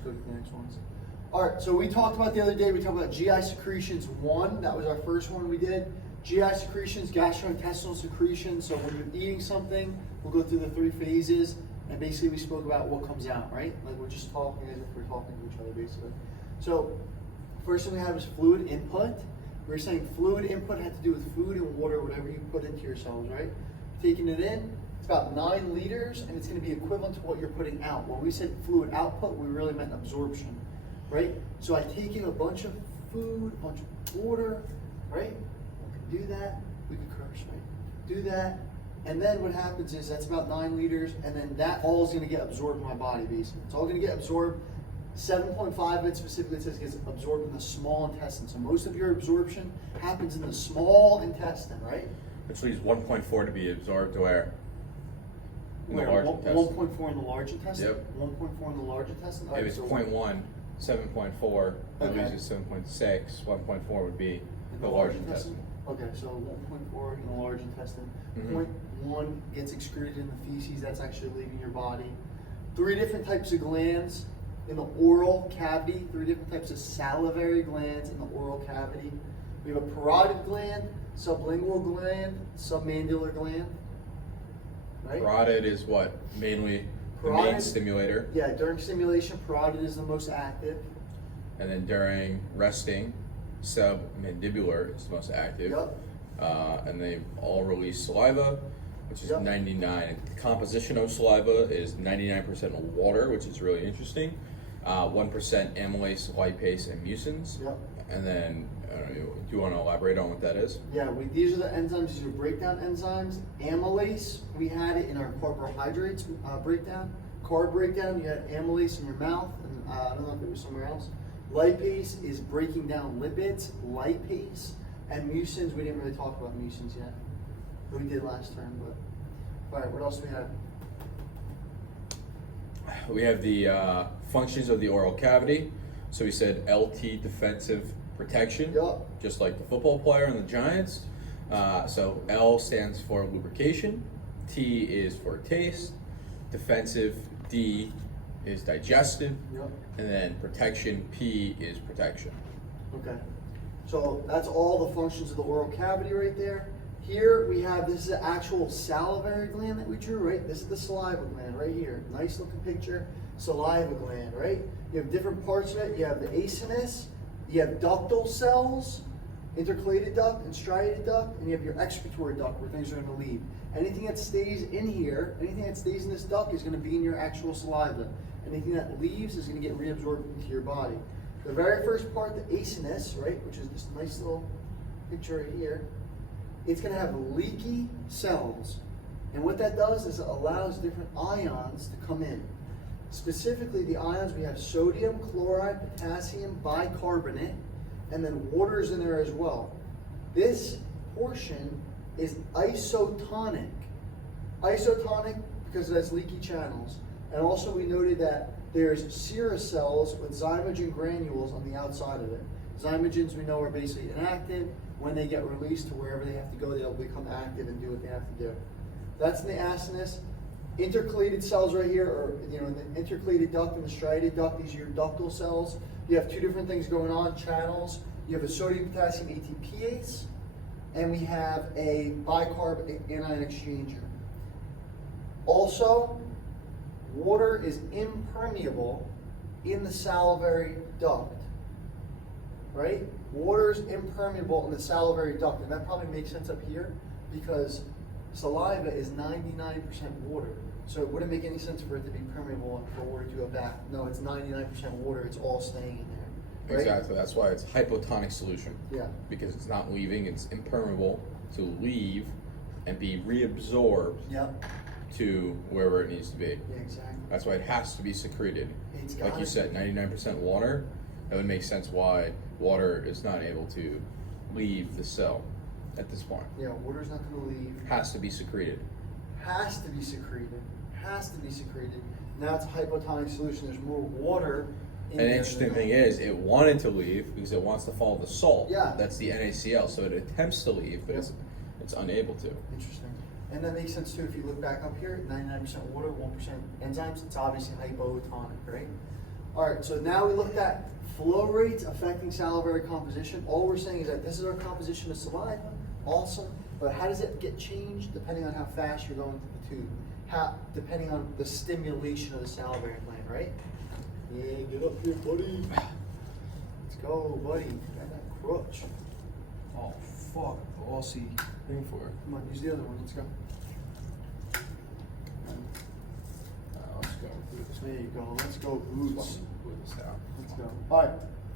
just go to the next ones. All right, so we talked about the other day, we talked about GI Secretions 1. That was our first one we did. GI Secretions, gastrointestinal secretions. So when you're eating something, we'll go through the 3 phases. And basically we spoke about what comes out, right? Like we're just talking as if we're talking to each other, basically. So first thing we have is fluid input. We were saying fluid input had to do with food and water, whatever you put into yourselves, right? Taking it in, it's about 9 liters, and it's going to be equivalent to what you're putting out. When we said fluid output, we really meant absorption, right? So I take in a bunch of food, a bunch of water, right? We can do that. We can curse, right? Do that. And then what happens is that's about 9 liters, and then that all is going to get absorbed in my body, basically. It's all going to get absorbed. 7.5 of it specifically says gets absorbed in the small intestine. So most of your absorption happens in the small intestine, right? Which leaves 1.4 to be absorbed where? In the large intestine. 1.4 in the large intestine? Yep. 1.4 in the large intestine? Maybe it's 0.1, 7.4, that leaves you 7.6, 1.4 would be the large intestine. Okay, so 1.4 in the large intestine. 0.1 gets excreted in the feces, that's actually leaving your body. 3 different types of glands in the oral cavity, 3 different types of salivary glands in the oral cavity. We have a parotid gland, sublingual gland, submandibular gland. Right? Parotid is what? Mainly the main stimulator. Yeah, during stimulation, parotid is the most active. And then during resting, submandibular is the most active. Yep. And they all release saliva, which is 99. The composition of saliva is 99% water, which is really interesting. 1% amylase, lipase, and mucins. Yep. And then, do you want to elaborate on what that is? Yeah, these are the enzymes, these are breakdown enzymes. Amylase, we had it in our carbohydrates breakdown. Carb breakdown, you had amylase in your mouth, and I don't know if it was somewhere else. Lipase is breaking down lipids, lipase. And mucins, we didn't really talk about mucins yet. We did last term, but all right, what else do we have? We have the functions of the oral cavity. So we said LT, defensive protection, just like the football player and the Giants. So L stands for lubrication, T is for taste, defensive, D is digestive, and then protection, P is protection. Okay. So that's all the functions of the oral cavity right there. Here we have, this is the actual salivary gland that we drew, right? This is the saliva gland right here. Nice looking picture, saliva gland, right? You have different parts of it. You have the acinus, you have ductal cells, intercalated duct and striated duct, and you have your excretory duct where things are going to leave. Anything that stays in here, anything that stays in this duct is going to be in your actual saliva. Anything that leaves is going to get reabsorbed into your body. The very first part, the acinus, right, which is this nice little picture right here, it's going to have leaky cells. And what that does is it allows different ions to come in. Specifically, the ions, we have sodium, chloride, potassium, bicarbonate, and then water's in there as well. This portion is isotonic. Isotonic because it has leaky channels. And also we noted that there's serous cells with zymogen granules on the outside of it. Zymogens we know are basically inactive. When they get released to wherever they have to go, they'll become active and do what they have to do. That's in the acinus. Intercalated cells right here, or the intercalated duct and the striated duct, these are your ductal cells. You have 2 different things going on, channels. You have a sodium potassium ATPase, and we have a bicarb anion exchanger. Also, water is impermeable in the salivary duct, right? Water is impermeable in the salivary duct, and that probably makes sense up here because saliva is 99% water. So it wouldn't make any sense for it to be permeable and for water to go back. No, it's 99% water, it's all staying in there. Right? Exactly, that's why it's hypotonic solution. Yeah. Because it's not leaving, it's impermeable to leave and be reabsorbed to wherever it needs to be. Yeah, exactly. That's why it has to be secreted. Like you said, 99% water, that would make sense why water is not able to leave the cell at this point. Yeah, water's not going to leave. Has to be secreted. Has to be secreted. Has to be secreted. Now it's a hypotonic solution. There's more water in And the interesting thing is, it wanted to leave because it wants to follow the salt. Yeah. That's the NaCl. So it attempts to leave, but it's unable to. Interesting. And that makes sense too if you look back up here, 99% water, 1% enzymes, it's obviously hypotonic, right? All right, so now we looked at flow rates affecting salivary composition. All we're saying is that this is our composition of saliva, awesome, but how does it get changed depending on how fast you're going through the tube? Depending on the stimulation of the salivary gland, right? Yeah, get up here, buddy. Let's go, buddy. Got that crutch. Oh fuck, the Aussie thing for it. Come on, use the other one. Let's go. Let's go through this. There you go. Let's go, boots. Move this down. Let's go. All right.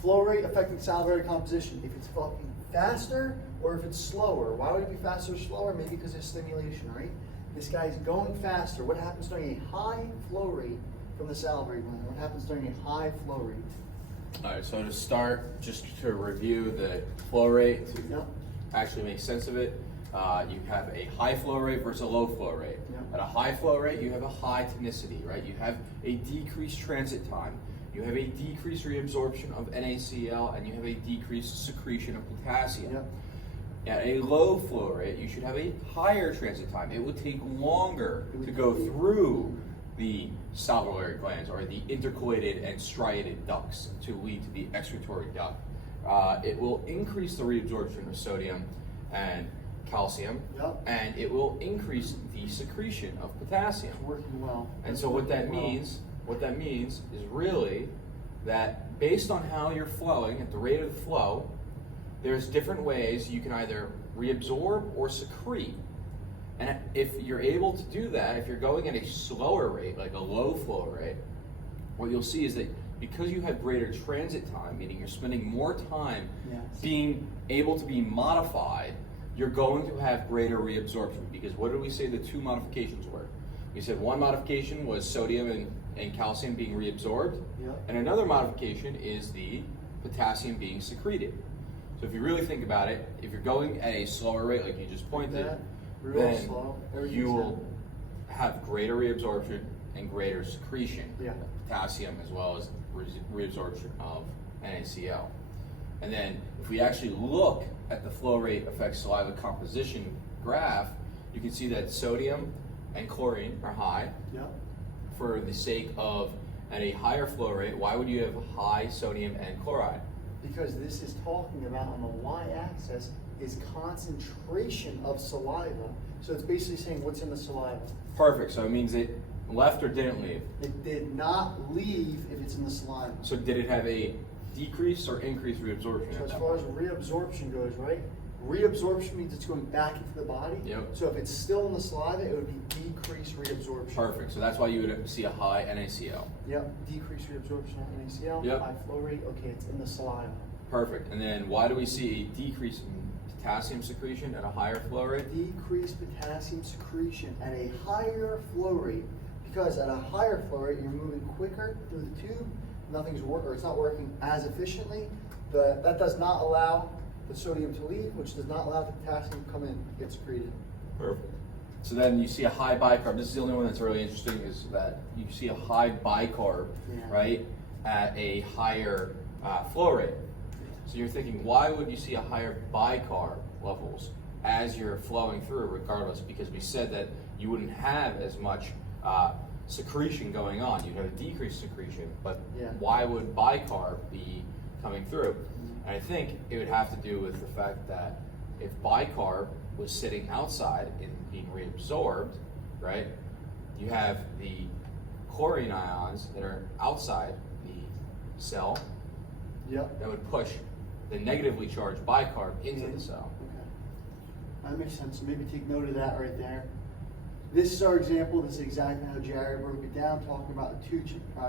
Flow rate affecting salivary composition. If it's fucking faster or if it's slower. Why would it be faster or slower? Maybe because of stimulation, right? This guy's going faster. What happens during a high flow rate from the salivary gland? What happens during a high flow rate? All right, so to start, just to review the flow rate, to Yep. actually make sense of it, you have a high flow rate versus a low flow rate. Yep. At a high flow rate, you have a high tonicity, right? You have a decreased transit time. You have a decreased reabsorption of NaCl, and you have a decreased secretion of potassium. Yep. At a low flow rate, you should have a higher transit time. It would take longer to go through the salivary glands or the intercalated and striated ducts to lead to the excretory duct. It will increase the reabsorption of sodium and calcium, Yep. and it will increase the secretion of potassium. It's working well. And so what that means is really that based on how you're flowing, at the rate of the flow, there's different ways you can either reabsorb or secrete. And if you're able to do that, if you're going at a slower rate, like a low flow rate, what you'll see is that because you have greater transit time, meaning you're spending more time Yes. being able to be modified, you're going to have greater reabsorption. Because what did we say the two modifications were? We said one modification was sodium and calcium being reabsorbed, Yep. and another modification is the potassium being secreted. So if you really think about it, if you're going at a slower rate, like you just pointed, That, real then slow. Everything's you will down. have greater reabsorption and greater secretion Yeah. of potassium as well as reabsorption of NaCl. And then if we actually look at the flow rate affects saliva composition graph, you can see that sodium and chlorine are high. Yep. For the sake of at a higher flow rate, why would you have high sodium and chloride? Because this is talking about on the y-axis is concentration of saliva. So it's basically saying what's in the saliva. Perfect. So it means it left or didn't leave. It did not leave if it's in the saliva. So did it have a decrease or increased reabsorption? So at as that far as point? reabsorption goes, right? Reabsorption means it's going back into the body. Yep. So if it's still in the saliva, it would be decreased reabsorption. Perfect. So that's why you would see a high NaCl. Yep. Decreased reabsorption of NaCl. Yep. High flow rate. Okay, it's in the saliva. Perfect. And then why do we see a decrease in potassium secretion at a higher flow rate? Decreased potassium secretion at a higher flow rate, because at a higher flow rate you're moving quicker through the tube. Nothing's or it's not working as efficiently. That does not allow the sodium to leave, which does not allow the potassium to come in, get secreted. Perfect. So then you see a high bicarb. This is the only one that's really interesting, is that you see a high bicarb, Yeah. right, at a higher flow rate. So you're thinking, why would you see a higher bicarb levels as you're flowing through, regardless? Because we said that you wouldn't have as much secretion going on. You'd have a decreased secretion, but Yeah. why would bicarb be coming through? And I think it would have to do with the fact that if bicarb was sitting outside and being reabsorbed, right, you have the chlorine ions that are outside the cell Yep. that would push the negatively charged bicarb into Mhm. the cell. Okay. That makes sense. So maybe take note of that right there. This is our example. This is exactly how Jared broke it down, talking about the two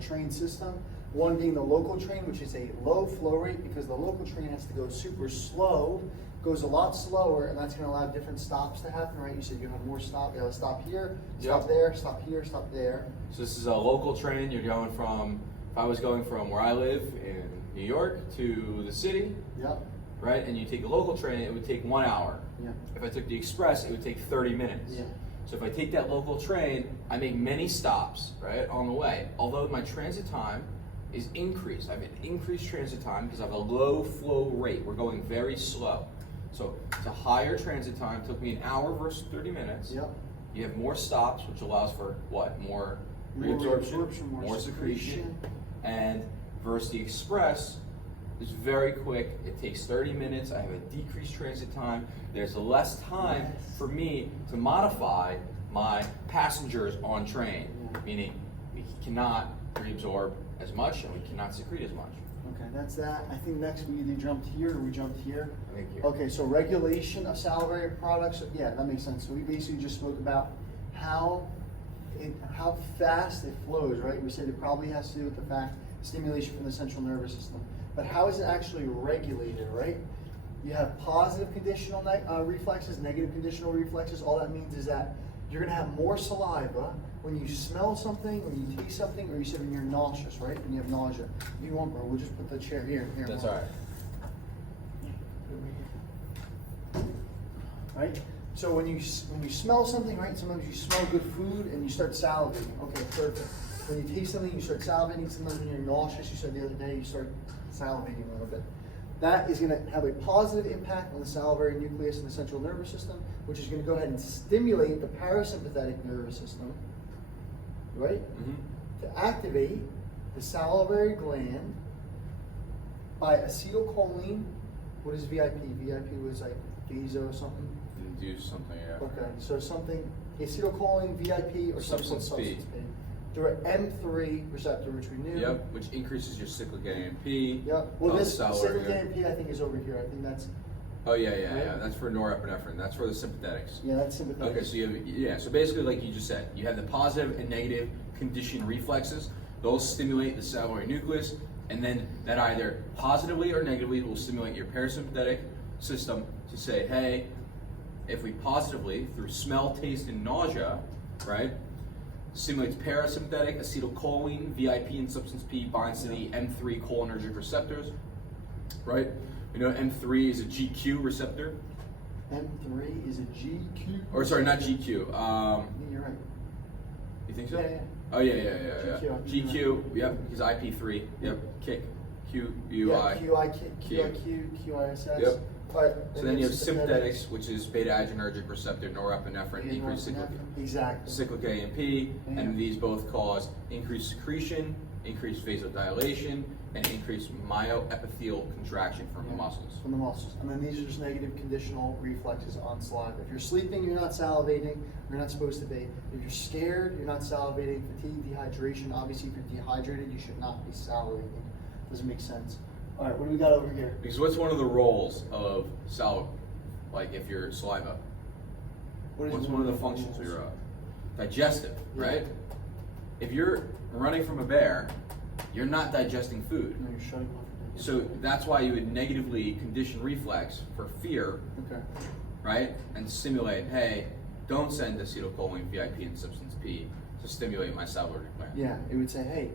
train system. One being the local train, which is a low flow rate because the local train has to go super slow, goes a lot slower, and that's going to allow different stops to happen, right? You said you have more stop. You have a stop here, stop Yep. there, stop here, stop there. So this is a local train. You're going from, if I was going from where I live in New York to the city, Yep. right, and you take the local train, it would take 1 hour. Yeah. If I took the express, it would take 30 minutes. Yeah. So if I take that local train, I make many stops, right, on the way. Although my transit time is increased. I have an increased transit time because I have a low flow rate. We're going very slow. So it's a higher transit time. It took me an hour versus 30 minutes. Yep. You have more stops, which allows for what? More More reabsorption, reabsorption, more secretion. And versus the express is very quick. It takes 30 minutes. I have a decreased transit time. There's less time for me to modify my passengers on train, meaning we cannot reabsorb as much and we cannot secrete as much. Okay, that's that. I think next we either jumped here or we jumped here. I think here. Okay, so regulation of salivary products. Yeah, that makes sense. So we basically just spoke about how fast it flows, right? We said it probably has to do with the fact stimulation from the central nervous system. But how is it actually regulated, right? You have positive conditional reflexes, negative conditional reflexes. All that means is that you're going to have more saliva when you smell something, when you taste something, or you said when you're nauseous, right? When you have nausea. If you want, bro, we'll just put the chair here. That's all right. Right? So when you smell something, right? Sometimes you smell good food and you start salivating. Okay, perfect. When you taste something, you start salivating. Sometimes when you're nauseous, you said the other day, you start salivating a little bit. That is going to have a positive impact on the salivary nucleus in the central nervous system, which is going to go ahead and stimulate the parasympathetic nervous system, right? Mm-hmm. To activate the salivary gland by acetylcholine. What is VIP? VIP was like vaso something. Induce something, yeah. Okay, so something acetylcholine, VIP, or substance P. Through an M3 receptor, which we knew. Yep, which increases your cyclic AMP. Yep. Well, this cyclic AMP I think is over here. I think that's. Oh yeah. That's for norepinephrine. That's for the sympathetics. Yeah, that's sympathetic. Okay, so you have so basically, like you just said, you have the positive and negative conditioned reflexes. Those stimulate the salivary nucleus, and then that either positively or negatively will stimulate your parasympathetic system to say, hey, if we positively through smell, taste, and nausea, right? Stimulates parasympathetic, acetylcholine, VIP, and substance P binds to the M3 cholinergic receptors, right? You know, M3 is a GQ receptor. M3 is a GQ? Or sorry, not GQ. You're right. You think so? Yeah. Oh, yeah. GQ, yep, because IP3, yep, kick, QUI. Yeah, QIQ, QISS. Yep. Right. So then you have sympathetics, which is beta-adrenergic receptor, norepinephrine, increased cyclic AMP, and these both cause increased secretion, increased vasodilation, and increased myoepithelial contraction from the muscles. From the muscles. And then these are just negative conditional reflexes on saliva. If you're sleeping, you're not salivating. You're not supposed to be. If you're scared, you're not salivating. Fatigue, dehydration. Obviously, if you're dehydrated, you should not be salivating. Doesn't make sense. All right, what do we got over here? Because what's one of the roles of saliva? Like if you're saliva, what's one of the functions of your digestive, right? If you're running from a bear, you're not digesting food. No, you're shutting off. So that's why you would negatively condition reflex for fear, right? And stimulate, hey, don't send acetylcholine, VIP, and substance P to stimulate my salivary gland. Yeah, it would say, hey,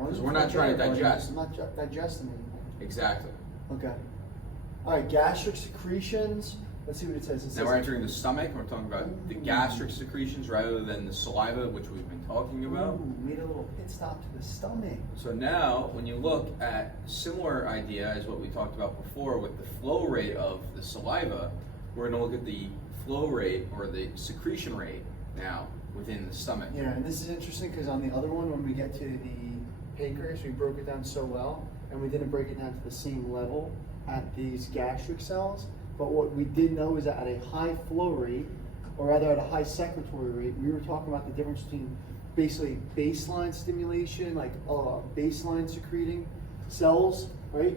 because we're not trying to digest. I'm not digesting anything. Exactly. Okay. All right, gastric secretions. Let's see what it says. Now we're entering the stomach. We're talking about the gastric secretions rather than the saliva, which we've been talking about. Ooh, made a little pit stop to the stomach. So now, when you look at similar idea as what we talked about before with the flow rate of the saliva, we're going to look at the flow rate or the secretion rate now within the stomach. Yeah, and this is interesting because on the other one, when we get to the pancreas, we broke it down so well, and we didn't break it down to the same level at these gastric cells. But what we did know is that at a high flow rate, or rather at a high secretory rate, we were talking about the difference between basically baseline stimulation, like baseline secreting cells, right?